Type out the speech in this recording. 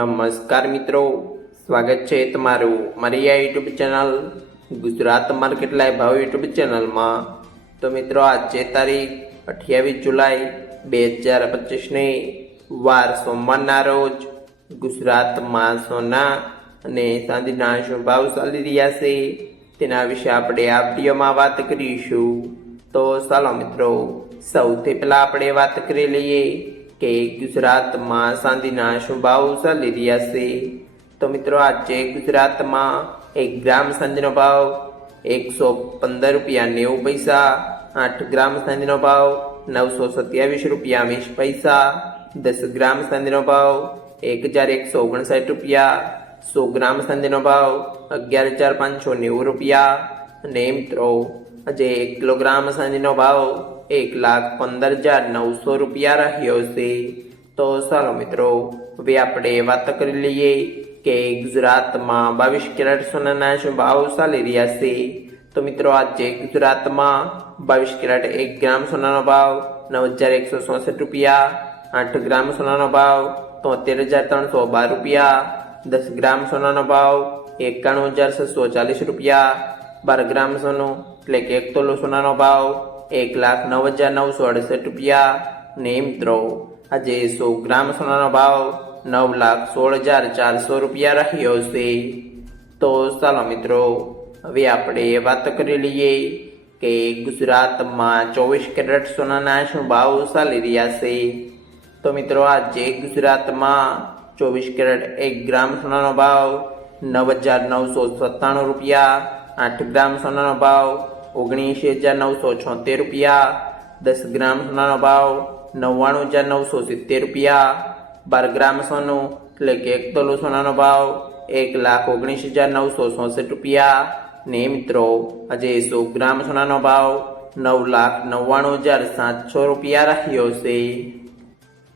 નમસ્કાર મિત્રો, સ્વાગત છે તમારું મારી આ YouTube channel Gujarat market live ભાવ યુટ્યુબ ચેનલમાં। તો મિત્રો આજે તારીખ 28 જુલાઈ 2025ની વાર સોમવારના રોજ ગુજરાતમાં સોના અને ચાંદીના શું ભાવ ચાલી રહ્યા છે તેના વિશે આપણે આ વિડીયોમાં વાત કરીશું। તો ચાલો મિત્રો, સૌથી પહેલા આપણે વાત કરી લઈએ કે ગુજરાતમાં ચાંદીના શું ભાવ ચાલી રહ્યા છે। તો મિત્રો આજે ગુજરાતમાં 1 ગ્રામ ચાંદીનો ભાવ 115 રૂપિયા 90 પૈસા, 8 ગ્રામ ચાંદીનો ભાવ 927 રૂપિયા 20 પૈસા, 10 ગ્રામ ચાંદીનો ભાવ 1159 રૂપિયા, 100 ગ્રામ ચાંદીનો ભાવ 11,590 રૂપિયા અને મિત્રો આજે 1 કિલોગ્રામ ચાંદીનો ભાવ 1,15,900 રૂપિયા રહ્યો છે। તો ચાલો મિત્રો, હવે આપણે વાત કરી લઈએ કે ગુજરાતમાં 22 કેરેટ સોનાના શું ભાવ ચાલી રહ્યા છે। તો મિત્રો આજે ગુજરાતમાં 22 કેરેટ 1 ગ્રામ સોનાનો ભાવ 9,164 રૂપિયા, 8 ગ્રામ સોનાનો ભાવ 73,312 રૂપિયા, 10 ગ્રામ સોનાનો ભાવ 91,640 રૂપિયા, 12 ગ્રામ સોનું એટલે કે 1 તોલો સોનાનો ભાવ 1,09,968 રૂપિયા ને મિત્રો આજે 100 ગ્રામ સોનાનો ભાવ 9,16,400 રૂપિયા રહ્યો છે। તો ચાલો મિત્રો, હવે આપણે વાત કરી લઈએ કે ગુજરાતમાં 24 કેરેટ સોનાના શું ભાવ ચાલી રહ્યા છે। તો મિત્રો આજે ગુજરાતમાં 24 કેરેટ 1 ગ્રામ સોનાનો ભાવ 9,997 રૂપિયા, 8 ગ્રામ સોનાનો ભાવ 19,976 રૂપિયા, 10 ગ્રામ સોનાનો ભાવ 99,970 રૂપિયા, 12 ગ્રામ સોનું એટલે કે 1 તોલો સોનાનો ભાવ 1,19,966 રૂપિયા ને મિત્રો આજે 100 ગ્રામ સોનાનો ભાવ 9,99,700 રૂપિયા રહ્યો છે।